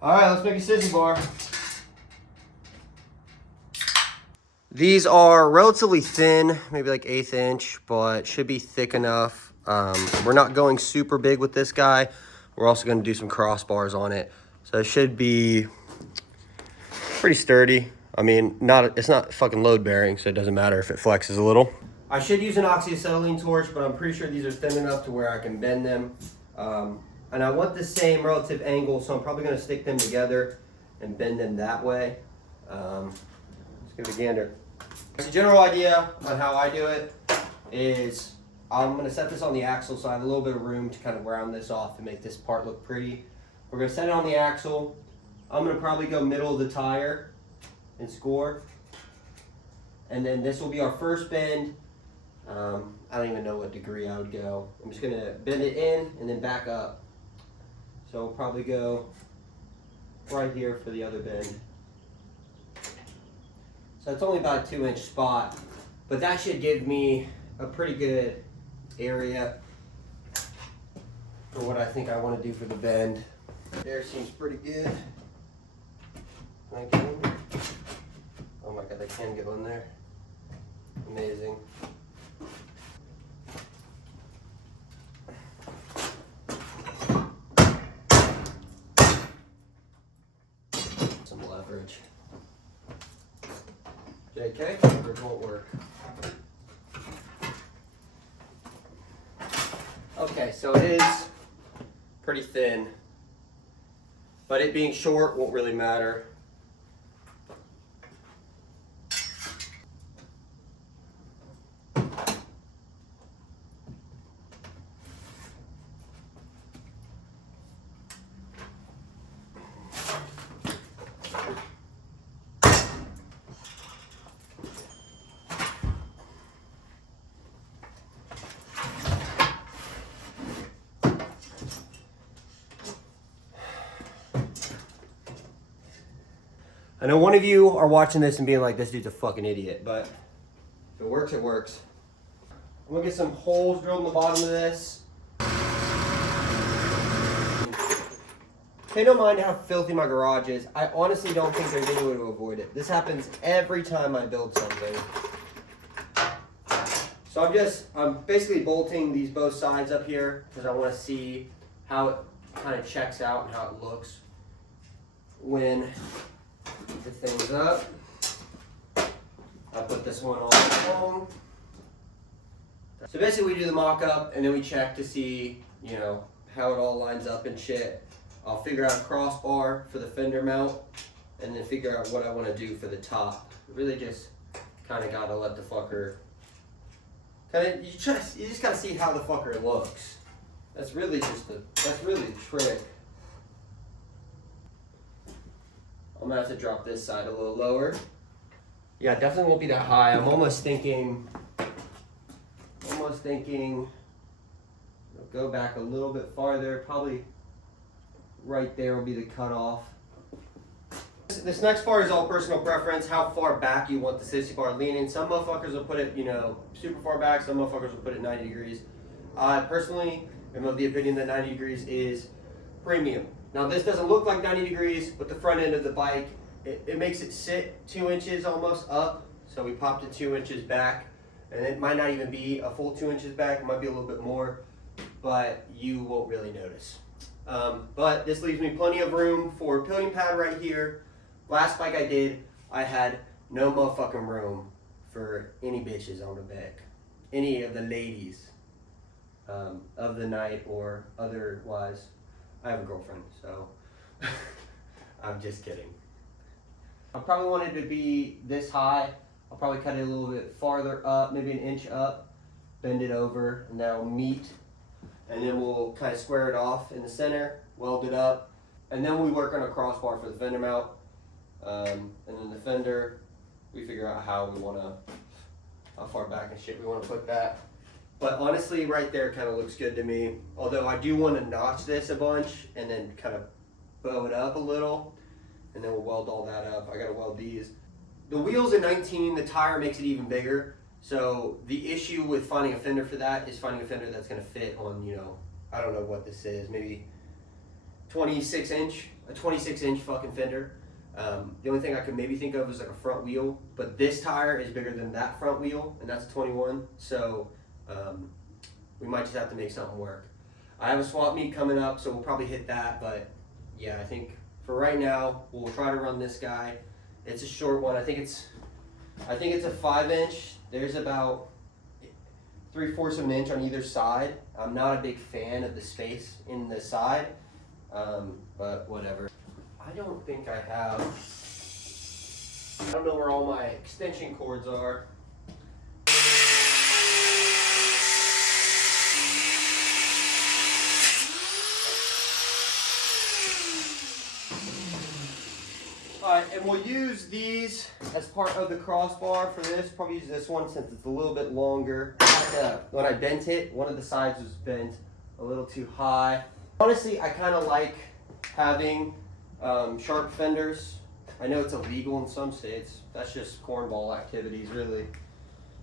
All right, let's make a sissy bar. These are relatively thin, maybe like 1/8 inch, but should be thick enough. We're not going super big with this guy. We're also going to do some crossbars on it. So it should be pretty sturdy. I mean, it's not fucking load bearing, so it doesn't matter if it flexes a little. I should use an oxyacetylene torch, but I'm pretty sure these are thin enough to where I can bend them. And I want the same relative angle, so I'm probably going to stick them together and bend them that way. Let's give it a gander. The general idea on how I do it is I'm going to set this on the axle, so I have a little bit of room to kind of round this off and make this part look pretty. We're going to set it on the axle. I'm going to probably go middle of the tire and score. And then this will be our first bend. I don't even know what degree I would go. I'm just going to bend it in and then back up. So we'll probably go right here for the other bend. So it's only about a 2-inch spot, but that should give me a pretty good area for what I think I want to do for the bend. There seems pretty good. Oh my god, they can go in there. Amazing. Some leverage. JK, leverage won't work. Okay, so it is pretty thin, but it being short won't really matter. I know one of you are watching this and being like, this dude's a fucking idiot, but if it works, it works. I'm gonna get some holes drilled in the bottom of this. Pay no mind how filthy my garage is. I honestly don't think there's any way to avoid it. This happens every time I build something. So I'm basically bolting these both sides up here because I want to see how it kind of checks out and how it looks when the thing's up. I'll put this one on home. So basically we do the mock-up and then we check to see, you know, how it all lines up and shit. I'll figure out a crossbar for the fender mount and then figure out what I want to do for the top. Really just kind of gotta let the fucker, you just gotta see how the fucker looks. That's really the trick. I'm gonna have to drop this side a little lower. Yeah, definitely won't be that high. I'm almost thinking, go back a little bit farther. Probably right there will be the cutoff. This next part is all personal preference, how far back you want the sissy bar leaning. Some motherfuckers will put it, you know, super far back. Some motherfuckers will put it 90 degrees. I personally am of the opinion that 90 degrees is premium. Now this doesn't look like 90 degrees with the front end of the bike. It makes it sit 2 inches almost up. So we popped it 2 inches back, and it might not even be a full 2 inches back. It might be a little bit more, but you won't really notice. But this leaves me plenty of room for a pillion pad right here. Last bike I did, I had no motherfucking room for any bitches on the back. Any of the ladies of the night or otherwise. I have a girlfriend, so I'm just kidding. I probably want it to be this high. I'll probably cut it a little bit farther up, maybe an inch up, bend it over, and that'll meet. And then we'll kind of square it off in the center, weld it up, and then we work on a crossbar for the fender mount. And then the fender, we figure out how far back and shit we want to put that. But honestly, right there kind of looks good to me. Although I do want to notch this a bunch and then kind of bow it up a little, and then we'll weld all that up. I gotta weld these. The wheel's a 19, the tire makes it even bigger. So the issue with finding a fender for that is finding a fender that's gonna fit on, you know, I don't know what this is, maybe 26 inch a 26-inch fucking fender. The only thing I could maybe think of is like a front wheel, but this tire is bigger than that front wheel, and that's a 21. So we might just have to make something work. I have a swap meet coming up, so we'll probably hit that. But yeah, I think for right now we'll try to run this guy. It's a short one. I think it's a 5-inch. There's about 3/4 of an inch on either side. I'm not a big fan of the space in the side, but whatever. I don't think I have. I don't know where all my extension cords are. Alright, and we'll use these as part of the crossbar for this. Probably use this one since it's a little bit longer. When I bent it, one of the sides was bent a little too high. Honestly, I kind of like having sharp fenders. I know it's illegal in some states. That's just cornball activities, really,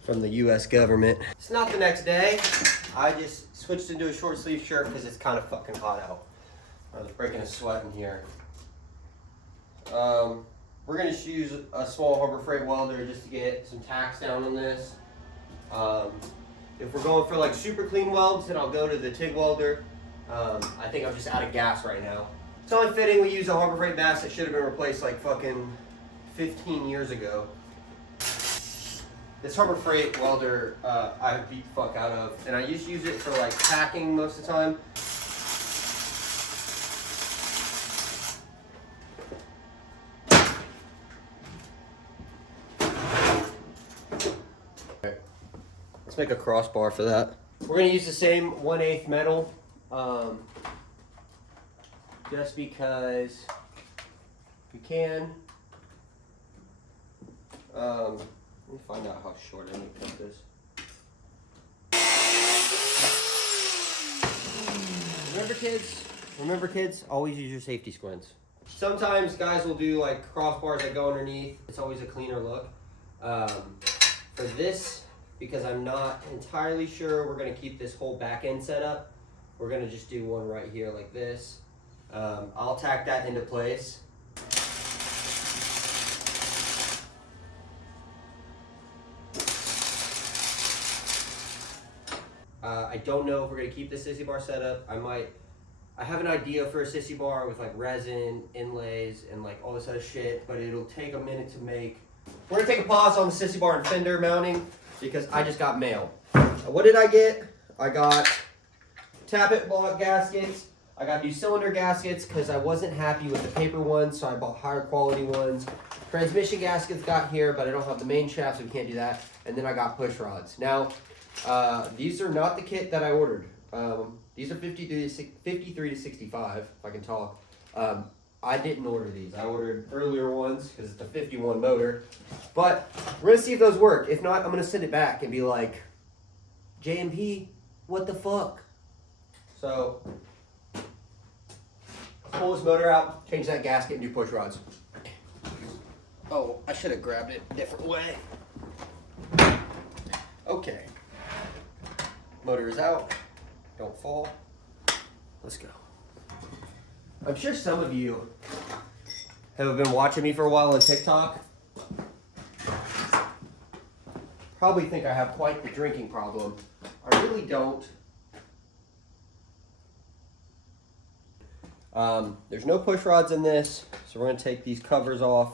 from the U.S. government. It's not the next day. I just switched into a short sleeve shirt because it's kind of fucking hot out. I was breaking a sweat in here. We're gonna use a small Harbor Freight welder just to get some tacks down on this. If we're going for like super clean welds, then I'll go to the TIG welder. I think I'm just out of gas right now. It's only fitting we use a Harbor Freight bass that should have been replaced like fucking 15 years ago. This Harbor Freight welder I beat the fuck out of, and I used to use it for like tacking most of the time. Let's make a crossbar for that. We're gonna use the same 1/8 metal, just because we can. Let me find out how short I need to cut this. Remember kids, always use your safety squints. Sometimes guys will do like crossbars that go underneath. It's always a cleaner look. For this, because I'm not entirely sure we're gonna keep this whole back end set up, we're gonna just do one right here like this. I'll tack that into place. I don't know if we're gonna keep the sissy bar set up. I have an idea for a sissy bar with like resin, inlays, and like all this other shit, but it'll take a minute to make. We're gonna take a pause on the sissy bar and fender mounting because I just got mail. What did I get? I got tappet block gaskets. I got new cylinder gaskets because I wasn't happy with the paper ones, so I bought higher quality ones. Transmission gaskets got here, but I don't have the main shaft, so we can't do that. And then I got push rods. Now, these are not the kit that I ordered. These are 53 to 65, if I can talk. I didn't order these. I ordered earlier ones because it's a 51 motor. But we're gonna see if those work. If not, I'm gonna send it back and be like, JMP, what the fuck? So, pull this motor out, change that gasket, and do push rods. Oh, I should have grabbed it a different way. Okay. Motor is out. Don't fall. Let's go. I'm sure some of you have been watching me for a while on TikTok. Probably think I have quite the drinking problem. I really don't. There's no push rods in this, so we're going to take these covers off.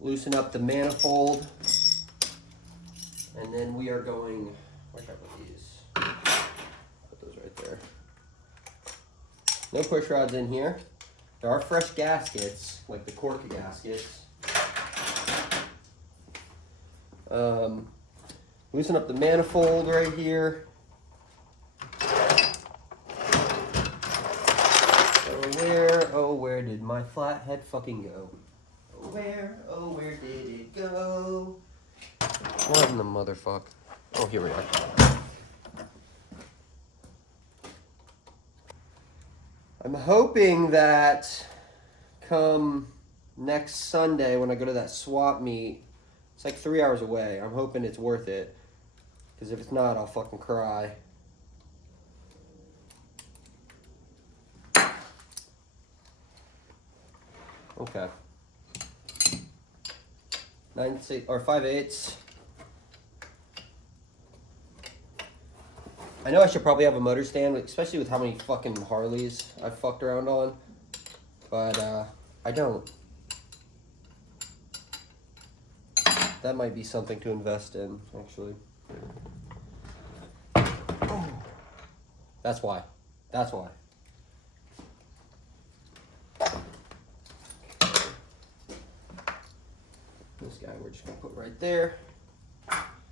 Loosen up the manifold. And then we are going, where should I put these? Put those right there. No push rods in here. There are fresh gaskets, like the cork gaskets. Loosen up the manifold right here. Where did my flathead fucking go? Where did it go? What in the motherfuck? Oh, here we are. I'm hoping that come next Sunday when I go to that swap meet, it's like 3 hours away. I'm hoping it's worth it. Because if it's not, I'll fucking cry. Okay. 9/6 or 5/8. I know I should probably have a motor stand, especially with how many fucking Harleys I've fucked around on, but I don't. That might be something to invest in, actually. That's why. That's why. This guy we're just gonna put right there,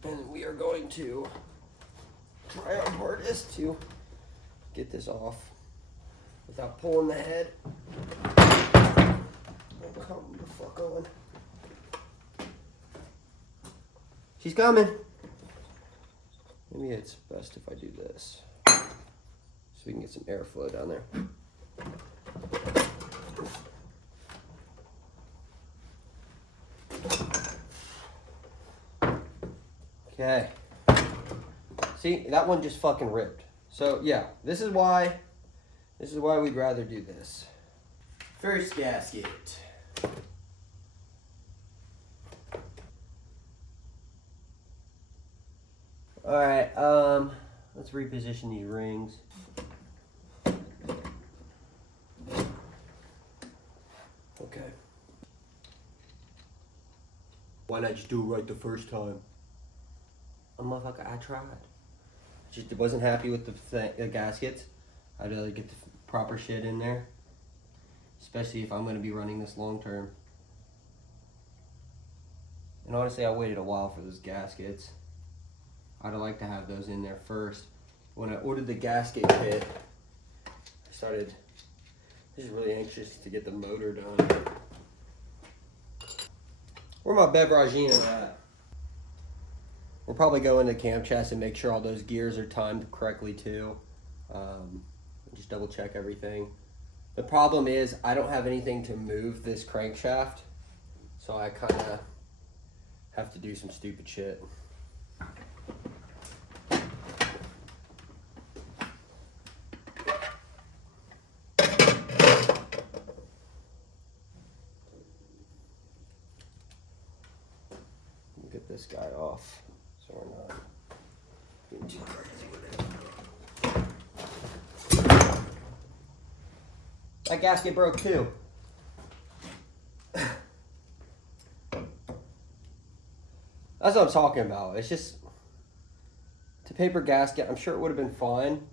and we are going to try our hardest to get this off without pulling the head. Oh, come the fuck on. She's coming. Maybe it's best if I do this so we can get some airflow down there. Okay. See, that one just fucking ripped. So yeah, this is why we'd rather do this. First gasket. All right, let's reposition these rings. Okay. Why not just do it right the first time? Motherfucker, I tried. Just wasn't happy with the gaskets. I'd rather get the proper shit in there, especially if I'm going to be running this long term. And honestly, I waited a while for those gaskets. I'd like to have those in there first. When I ordered the gasket kit, I was really anxious to get the motor done. Where my beveragina at? We'll probably go into cam chest and make sure all those gears are timed correctly too. Just double check everything. The problem is I don't have anything to move this crankshaft, so I kind of have to do some stupid shit. Get this guy off so we're not getting too crazy with it. That gasket broke too. That's what I'm talking about. It's just, to paper gasket, I'm sure it would have been fine.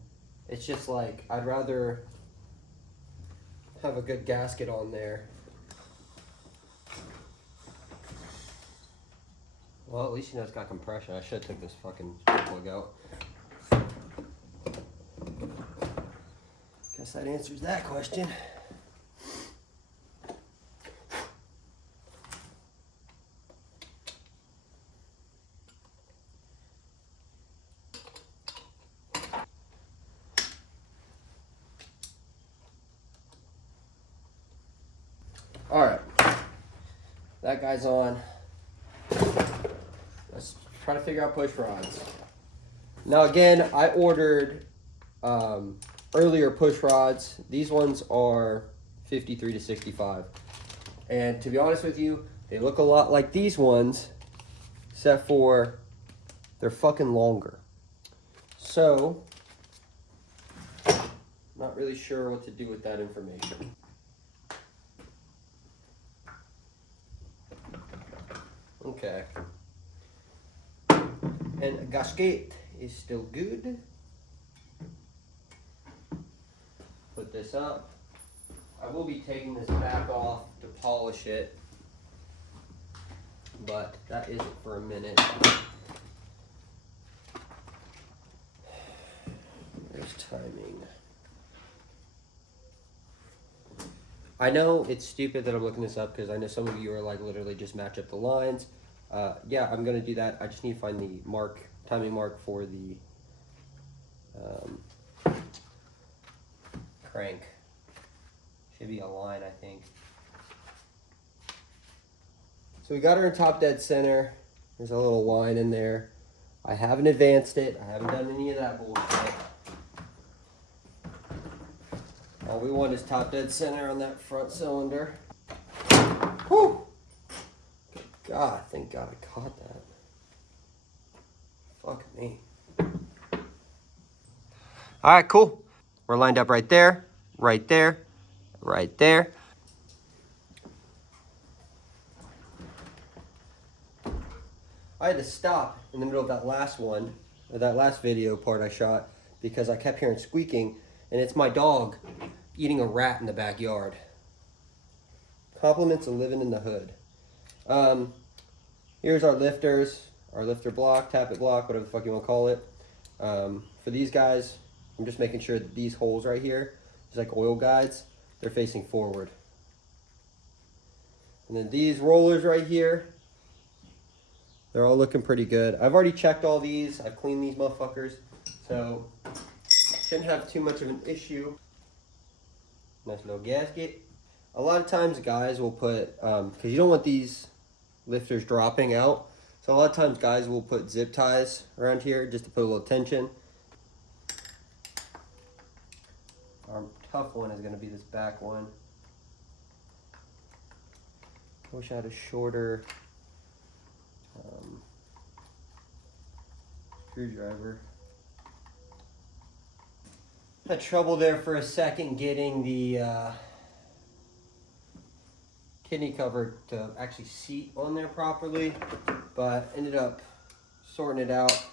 It's just like, I'd rather have a good gasket on there. Well, at least you know it's got compression. I should have took this fucking plug out. Guess that answers that question. All right, that guy's on. Let's try to figure out push rods. Now again, I ordered earlier push rods. These ones are 53 to 65. And to be honest with you, they look a lot like these ones, except for they're fucking longer. So, not really sure what to do with that information. Okay. And gasket is still good. Put this up. I will be taking this back off to polish it, but that isn't for a minute. There's timing. I know it's stupid that I'm looking this up because I know some of you are like literally just match up the lines. Yeah, I'm gonna do that. I just need to find the timing mark for the crank. Should be a line, I think. So we got her in top dead center. There's a little line in there. I haven't advanced it. I haven't done any of that bullshit. All we want is top dead center on that front cylinder. Whew. God, thank God I caught that. Fuck me. All right, cool. We're lined up right there, right there, right there. I had to stop in the middle of that last one, or that last video part I shot, because I kept hearing squeaking, and it's my dog eating a rat in the backyard. Compliments of living in the hood. Here's our lifters, our lifter block, tappet block, whatever the fuck you want to call it. For these guys, I'm just making sure that these holes right here, just like oil guides, they're facing forward. And then these rollers right here, they're all looking pretty good. I've already checked all these. I've cleaned these motherfuckers. So, shouldn't have too much of an issue. Nice little gasket. A lot of times guys will put, because you don't want these lifters dropping out. So a lot of times guys will put zip ties around here just to put a little tension. Our tough one is going to be this back one. I wish I had a shorter screwdriver. Had trouble there for a second getting the kidney cover to actually seat on there properly, but ended up sorting it out.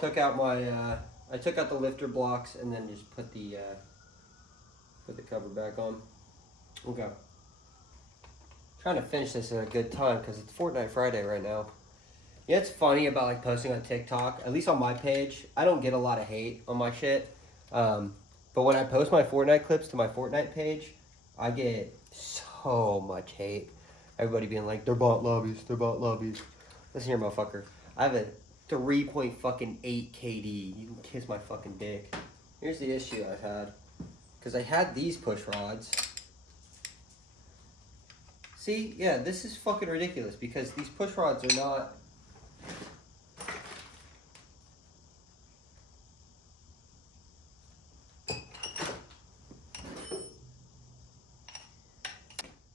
Took out my I took out the lifter blocks and then just put the cover back on. Okay. Trying to finish this at a good time because it's Fortnite Friday right now. Yeah, it's funny about like posting on TikTok, at least on my page. I don't get a lot of hate on my shit. But when I post my Fortnite clips to my Fortnite page, I get so much hate. Everybody being like, they're bot lobbies, they're bot lobbies. Listen here, motherfucker. I have a 3.8 KD. You can kiss my fucking dick. Here's the issue I've had. Because I had these push rods. See, yeah, this is fucking ridiculous because these push rods are not...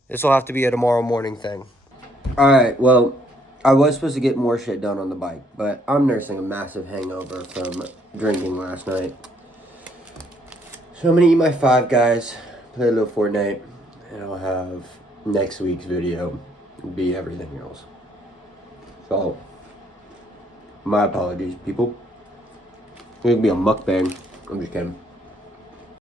This will have to be a tomorrow morning thing. Alright, well, I was supposed to get more shit done on the bike, but I'm nursing a massive hangover from drinking last night. So I'm gonna eat my Five Guys, play a little Fortnite, and I'll have next week's video be everything else. So, my apologies, people. It's gonna be a mukbang. I'm just kidding.